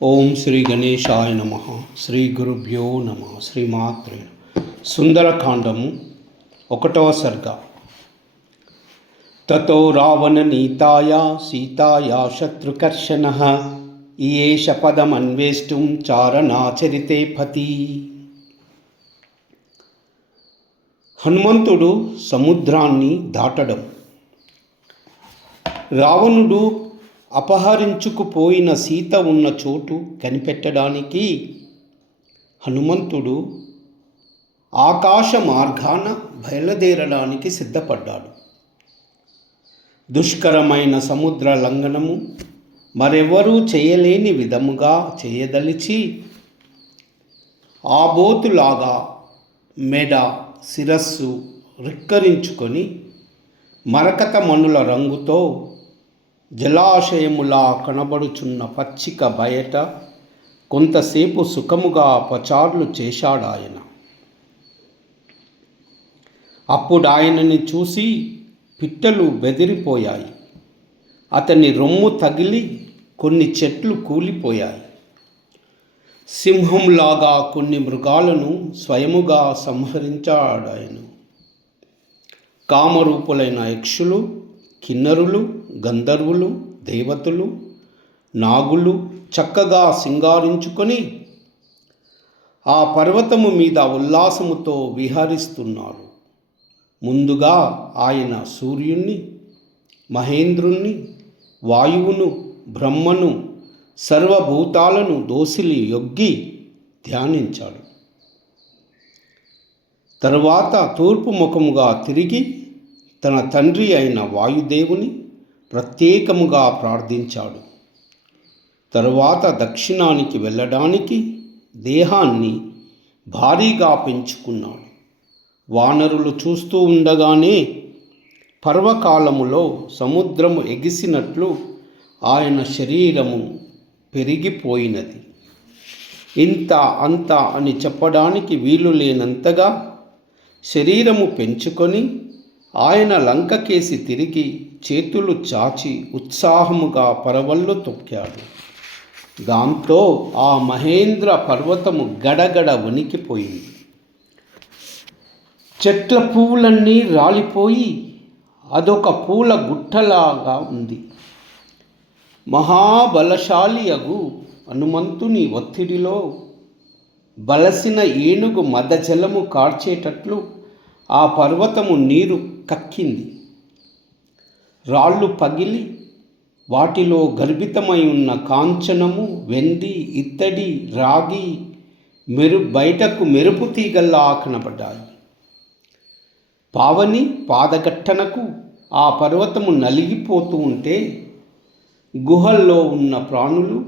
ఓం శ్రీ గణేశాయ నమ. శ్రీ గురుభ్యో నమ. శ్రీమాత్రే. సుందరకాండము 1వ సర్గ. తతో రావణ నీతాయా సీతాయా శత్రుకర్షణః ఈయేష పదమన్వేష్టుం చారణాచరితే పతి. హనుమంతుడు సముద్రాన్ని దాటడం. రావణుడు అపహరించుకుపోయిన సీత ఉన్న చోటు కనిపెట్టడానికి హనుమంతుడు ఆకాశ మార్గాన బయలుదేరడానికి సిద్ధపడ్డాడు. దుష్కరమైన సముద్ర లంఘనము మరెవరూ చేయలేని విధముగా చేయదలిచి ఆబోతులాగా మెడ శిరస్సు రిక్కరించుకొని మరకత మణుల రంగుతో జలాశయములా కనబడుచున్న పచ్చిక బయట కొంతసేపు సుఖముగా పచార్లు చేశాడాయన. అప్పుడాయనని చూసి పిట్టలు బెదిరిపోయాయి. అతని రొమ్ము తగిలి కొన్ని చెట్లు కూలిపోయాయి. సింహంలాగా కొన్ని మృగాలను స్వయముగా సంహరించాడాయన. కామరూపులైన యక్షులు, కిన్నరులు, గంధర్వులు, దేవతలు, నాగులు చక్కగా సింగారించుకొని ఆ పర్వతము మీద ఉల్లాసముతో విహరిస్తున్నారు. ముందుగా ఆయన సూర్యుణ్ణి, మహేంద్రుణ్ణి, వాయువును, బ్రహ్మను, సర్వభూతాలను దోసిలి యొగ్గి ధ్యానించాడు. తరువాత తూర్పు ముఖముగా తిరిగి తన తండ్రి అయిన వాయుదేవుని ప్రత్యేకముగా ప్రార్థించాడు. తరువాత దక్షిణానికి వెళ్ళడానికి దేహాన్ని భారీగా పెంచుకున్నాడు. వానరులు చూస్తూ ఉండగానే పర్వకాలములో సముద్రము ఎగిసినట్లు ఆయన శరీరము పెరిగిపోయినది. ఇంత అంత అని చెప్పడానికి వీలు లేనంతగా శరీరము పెంచుకొని ఆయన లంకకేసి తిరిగి చేతులు చాచి ఉత్సాహముగా పరవళ్ళు తొక్కాడు. దాంతో ఆ మహేంద్ర పర్వతము గడగడ వణికిపోయింది. చెట్ల పువ్వులన్నీ రాలిపోయి అదొక పూల గుట్టలాగా ఉంది. మహాబలశాలియగు హనుమంతుని ఒత్తిడిలో బలసిన ఏనుగు మదజలము కార్చేటట్లు ఆ పర్వతము నీరు కక్కింది. రాళ్ళు పగిలి వాటిలో గర్భితమై ఉన్న కాంచనము, వెండి, ఇత్తడి, రాగి బయటకు మెరుపు తీగల్లా కనబడ్డాయి. పావని పాదగట్టనకు ఆ పర్వతము నలిగిపోతూ ఉంటే గుహల్లో ఉన్న ప్రాణులు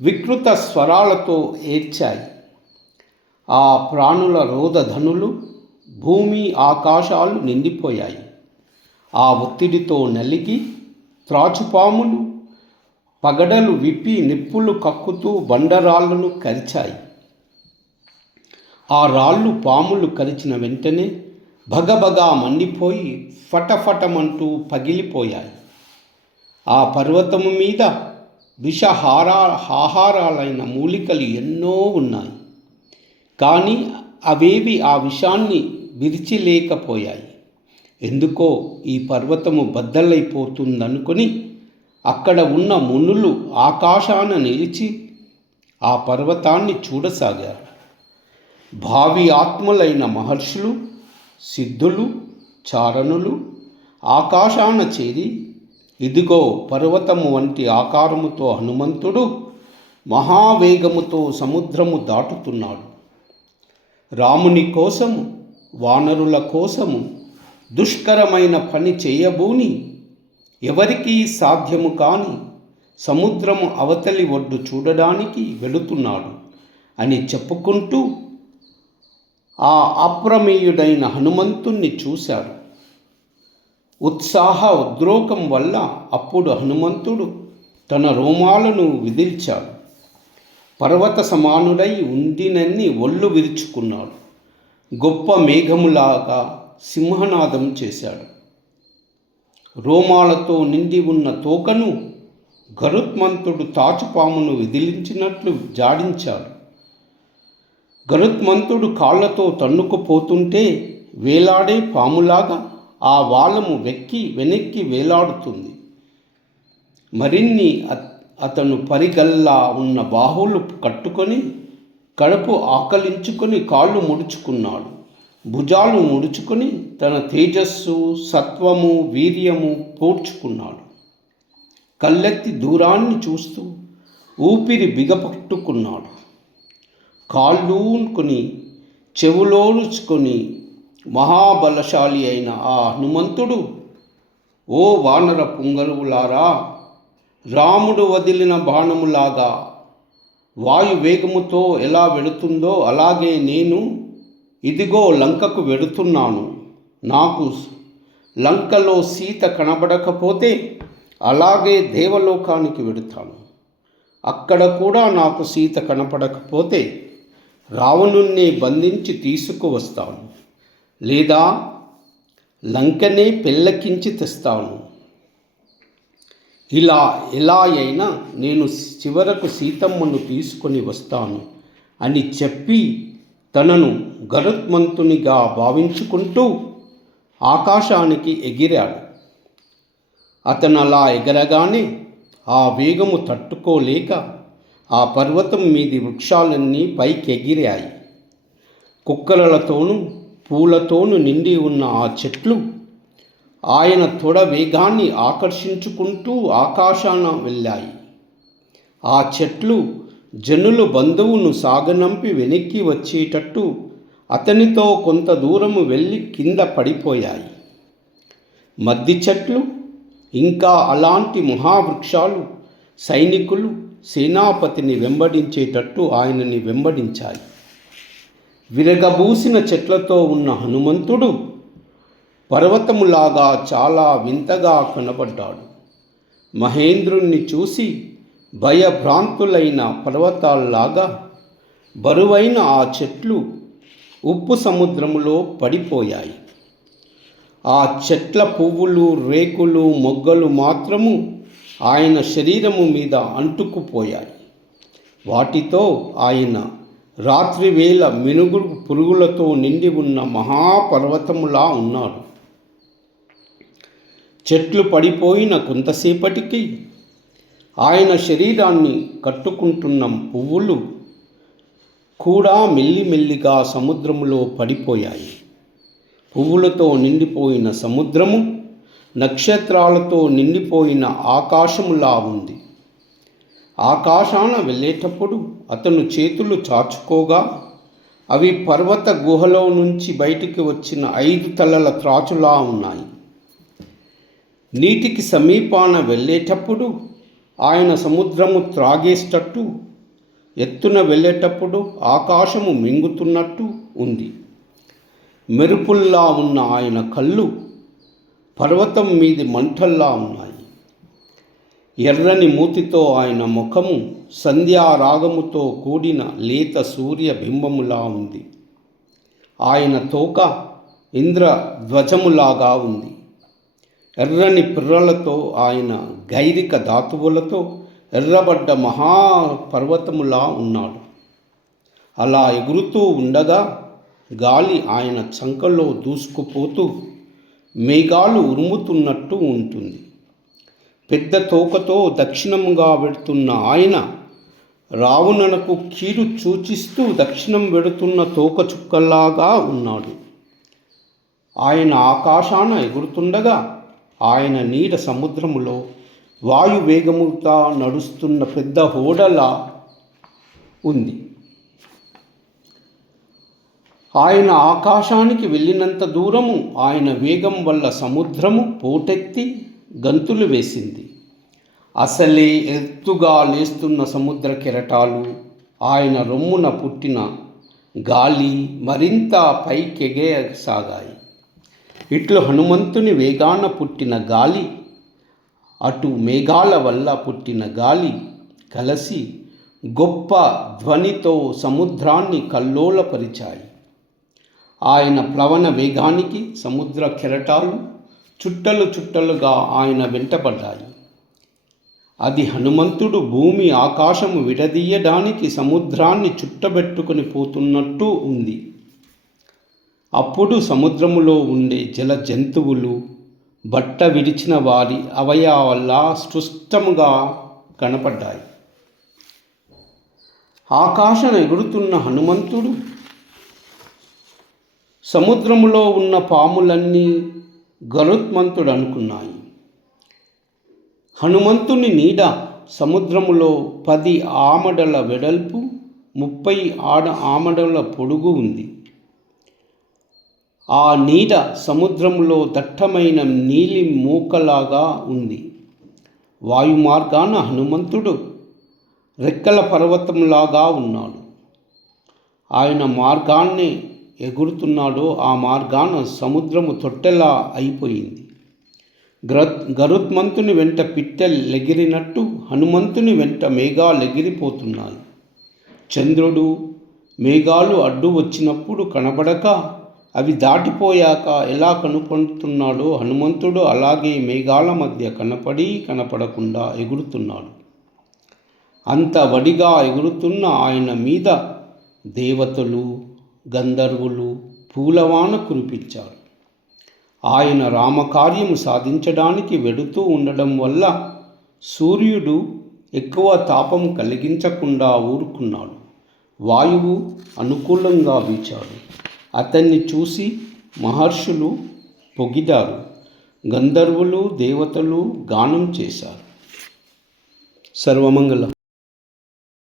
వికృత స్వరాలతో ఏడ్చాయి. ఆ ప్రాణుల రోదధనులు భూమి ఆకాశాలు నిండిపోయాయి. ఆ ఒత్తిడితో నలిగి త్రాచుపాములు పగడలు విప్పి నిప్పులు కక్కుతూ బండరాళ్లను కరిచాయి. ఆ రాళ్ళు పాములు కరిచిన వెంటనే భగభగా మండిపోయి ఫటఫటమంటూ పగిలిపోయాయి. ఆ పర్వతము మీద ఆహారాలైన మూలికలు ఎన్నో ఉన్నాయి. కానీ అవేవి ఆ విషాన్ని విరిచిలేకపోయాయి. ఎందుకో ఈ పర్వతము బద్దలైపోతుందనుకొని అక్కడ ఉన్న మునులు ఆకాశాన నిలిచి ఆ పర్వతాన్ని చూడసాగారు. భావి ఆత్మలైన మహర్షులు, సిద్ధులు, చారణులు ఆకాశాన చేరి ఇదిగో పర్వతము వంటి ఆకారముతో హనుమంతుడు మహావేగముతో సముద్రము దాటుతున్నాడు. రాముని కోసము, వానరుల కోసము దుష్కరమైన పని చేయబూని ఎవరికీ సాధ్యము కాని సముద్రము అవతలి ఒడ్డు చూడడానికి వెళుతున్నాడు అని చెప్పుకుంటూ ఆ అప్రమేయుడైన హనుమంతుణ్ణి చూశాడు. ఉత్సాహ ఉద్రోకం వల్ల అప్పుడు హనుమంతుడు తన రోమాలను విదిల్చాడు. పర్వత సమానుడై ఉండినన్ని ఒళ్ళు విరుచుకున్నాడు. గొప్ప మేఘములాగా సింహనాదం చేశాడు. రోమాలతో నిండి ఉన్న తోకను గరుత్మంతుడు తాచుపామును విదిలించినట్లు జాడించాడు. గరుత్మంతుడు కాళ్లతో తన్నుకుపోతుంటే వేలాడే పాములాగా ఆ వాలము వెనక్కి వేలాడుతుంది. మరిన్ని అతను పరిగల్లా ఉన్న బాహువులు కట్టుకొని కడుపు ఆకలించుకొని కాళ్ళు ముడుచుకున్నాడు. భుజాలు ముడుచుకొని తన తేజస్సు, సత్వము, వీర్యము పోడ్చుకున్నాడు. కళ్ళెత్తి దూరాన్ని చూస్తూ ఊపిరి బిగపట్టుకున్నాడు. కాళ్ళూనుకొని చెవులోరుచుకొని మహాబలశాలి అయిన ఆ హనుమంతుడు, ఓ వానర పుంగరువులారా, రాముడు వదిలిన బాణములాగా వాయు వేగముతో ఎలా వెడుతుందో అలాగే నేను ఇదిగో లంకకు వెడుతున్నాను. నాకు లంకలో సీత కనబడకపోతే అలాగే దేవలోకానికి వెడుతాను. అక్కడ కూడా నాకు సీత కనపడకపోతే రావణుణ్ణి బంధించి తీసుకువస్తాను, లేదా లంకనే పెళ్ళకించి తెస్తాను. ఎలా అయినా నేను చివరకు సీతమ్మను తీసుకొని వస్తాను అని చెప్పి తనను గరుత్మంతునిగా భావించుకుంటూ ఆకాశానికి ఎగిరాడు. అతను అలా ఎగరగానే ఆ వేగము తట్టుకోలేక ఆ పర్వతం మీది వృక్షాలన్నీ పైకెగిరాయి. కుక్కలతోనూ పూలతోనూ నిండి ఉన్న ఆ చెట్లు ఆయన తొడ వేగాన్ని ఆకర్షించుకుంటూ ఆకాశాన వెళ్ళాయి. ఆ చెట్లు జనులు బంధువును సాగనంపి వెనక్కి వచ్చేటట్టు అతనితో కొంత దూరము వెళ్ళి కింద పడిపోయాయి. మద్ది చెట్లు ఇంకా అలాంటి మహావృక్షాలు సైనికులు సేనాపతిని వెంబడించేటట్టు ఆయనని వెంబడించాయి. విరగబూసిన చెట్లతో ఉన్న హనుమంతుడు పర్వతములాగా చాలా వింతగా కనబడ్డాడు. మహేంద్రుణ్ణి చూసి భయభ్రాంతులైన పర్వతాల్లాగా బరువైన ఆ చెట్లు ఉప్పు సముద్రములో పడిపోయాయి. ఆ చెట్ల పువ్వులు, రేకులు, మొగ్గలు మాత్రము ఆయన శరీరము మీద అంటుకుపోయాయి. వాటితో ఆయన రాత్రివేళ మినుగురు పురుగులతో నిండి ఉన్న మహాపర్వతములా ఉన్నాడు. చెట్లు పడిపోయిన కొంతసేపటికి ఆయన శరీరాన్ని కట్టుకుంటున్న పువ్వులు కూడా మెల్లిమెల్లిగా సముద్రములో పడిపోయాయి. పువ్వులతో నిండిపోయిన సముద్రము నక్షత్రాలతో నిండిపోయిన ఆకాశములా ఉంది. ఆకాశాన వెళ్ళేటప్పుడు అతను చేతులు చాచుకోగా అవి పర్వత గుహలో నుంచి బయటికి వచ్చిన 5 తలల త్రాచులా ఉన్నాయి. నీటికి సమీపాన వెళ్ళేటప్పుడు ఆయన సముద్రము త్రాగేటట్టు, ఎత్తున వెళ్ళేటప్పుడు ఆకాశము మింగుతున్నట్టు ఉంది. మెరుపుల్లా ఉన్న ఆయన కళ్ళు పర్వతం మీది మంటల్లా ఉన్నాయి. ఎర్రని మూతితో ఆయన ముఖము సంధ్యారాగముతో కూడిన లేత సూర్య బింబములా ఉంది. ఆయన తోక ఇంద్రధ్వజములాగా ఉంది. ఎర్రని పిర్రలతో ఆయన గైరిక ధాతువులతో ఎర్రబడ్డ మహాపర్వతములా ఉన్నాడు. అలా ఎగురుతూ ఉండగా గాలి ఆయన చంకలో దూసుకుపోతూ మేఘాలు ఉరుముతున్నట్టు ఉంటుంది. పెద్ద తోకతో దక్షిణముగా వెడుతున్న ఆయన రావణునకు కీడు సూచిస్తూ దక్షిణం వెడుతున్న తోక చుక్కలాగా ఉన్నాడు. ఆయన ఆకాశాన ఎగురుతుండగా ఆయన నీడ సముద్రములో వాయువేగముతో నడుస్తున్న పెద్ద ఓడలా ఉంది. ఆయన ఆకాశానికి వెళ్ళినంత దూరము ఆయన వేగం వల్ల సముద్రము పోటెత్తి గంతులు వేసింది. అసలే ఎత్తుగా లేస్తున్న సముద్ర కెరటాలు, ఆయన రొమ్మున పుట్టిన గాలి మరింత పైకెగసాగాయి. ఇట్లు హనుమంతుని వేగాన పుట్టిన గాలి, అటు మేఘాల వల్ల పుట్టిన గాలి కలిసి గొప్ప ధ్వనితో సముద్రాన్ని కల్లోలపరిచాయి. ఆయన ప్లవన వేగానికి సముద్ర కెరటాలు చుట్టలు చుట్టలుగా ఆయన వెంటపడ్డాయి. అది హనుమంతుడు భూమి ఆకాశము విడదీయడానికి సముద్రాన్ని చుట్టబెట్టుకొని పోతున్నట్టు ఉంది. అప్పుడు సముద్రములో ఉండే జల జంతువులు బట్ట విడిచిన వారి అవయవాల్లా స్పష్టముగా కనపడ్డాయి. ఆకాశాన ఎగురుతున్న హనుమంతుడు సముద్రములో ఉన్న పాములన్నీ గరుత్మంతుడు అనుకున్నాయి. హనుమంతుని నీడ సముద్రములో 10 ఆమడల వెడల్పు, 30 ఆమడల పొడుగు ఉంది. ఆ నీడ సముద్రములో దట్టమైన నీలి మూకలాగా ఉంది. వాయు మార్గాన హనుమంతుడు రెక్కల పర్వతంలాగా ఉన్నాడు. ఆయన మార్గాన్ని ఎగురుతున్నాడో ఆ మార్గాన సముద్రము తొట్టెలా అయిపోయింది. గరుత్మంతుని వెంట పిట్టెలెగిరినట్టు హనుమంతుని వెంట మేఘాలెగిరిపోతున్నాయి. చంద్రుడు మేఘాలు అడ్డు వచ్చినప్పుడు కనబడక అవి దాటిపోయాక ఎలా కనపడుతున్నాడో హనుమంతుడు అలాగే మేఘాల మధ్య కనపడకుండా ఎగురుతున్నాడు. అంత వడిగా ఎగురుతున్న ఆయన మీద దేవతలు, గంధర్వులు పూలవాన కురిపించారు. ఆయన రామకార్యము సాధించడానికి వెడుతూ ఉండడం వల్ల సూర్యుడు ఎక్కువ తాపం కలిగించకుండా ఊరుకున్నాడు. వాయువు అనుకూలంగా వీచాడు. అతన్ని చూసి మహర్షులు పొగిడారు. గంధర్వులు, దేవతలు గానం చేశారు. సర్వమంగళం.